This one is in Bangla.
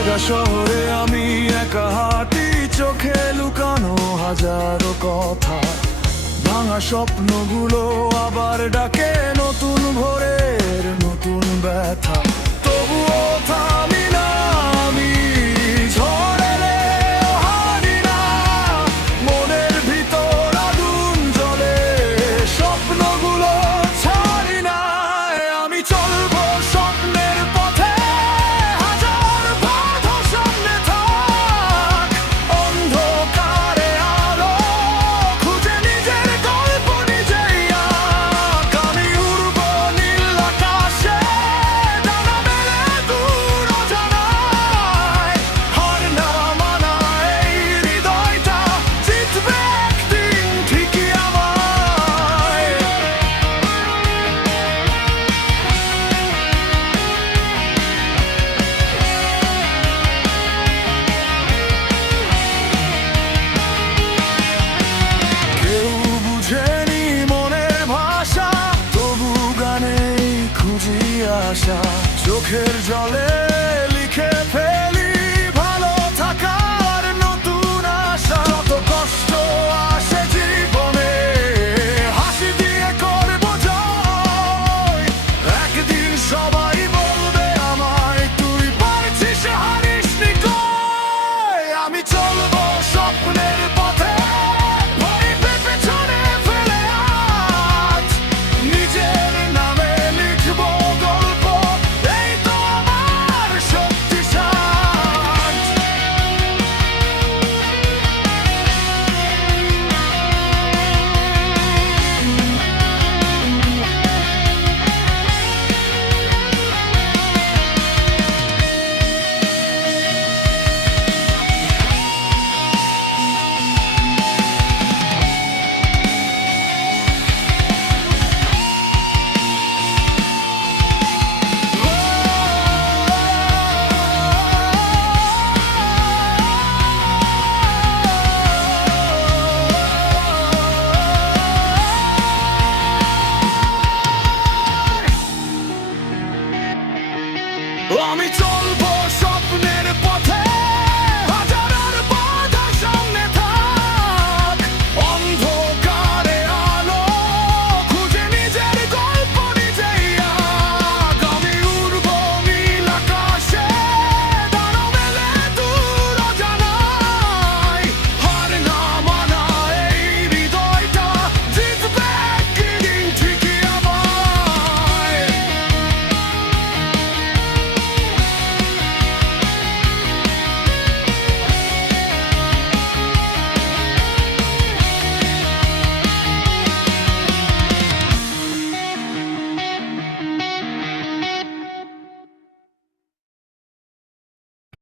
লাগা শহরে আমি একা হাঁটি, চোখে লুকানো হাজারো কথা। ভাঙা স্বপ্নগুলো আবার ডাকে, নতুন ভোরের নতুন ব্যথা। তবুও থামি না আমি, ঝড় এলেও হারি না। মনের ভিতর আগুন জ্বলে, স্বপ্নগুলো ছাড়ি না। আমি চলবো স্বপ্নের পথে, হাজার বাধা সামনে থাক। অন্ধকারে আলো খুঁজে নিজের গল্প নিজেই আঁক। আমি উড়বো নীল আকাশে, ডানা মেলে দূর অজানায়। হার না মানা এই হৃদয়টা জিতবে একদিন ঠিকই আমায়। কেউ বুঝেনি মনের ভাষা, তবু গানেই খুঁজি আশা। চোখের জলে লিখে ফেলি ভালো থাকার নতুন আশা। যত কষ্ট আসে জীবনে, হাসি দিয়ে করবো জয়। একদিন সবাই বলবে আমায়, তুই পারছিস হারিসনি কই। আমি চলবো স্বপ্নের পথে, ভয়কে পেছনে ফেলে আজ। নিজের নামে লিখবো গল্প, এই তো আমার শক্তি সাজ। আমি চলবো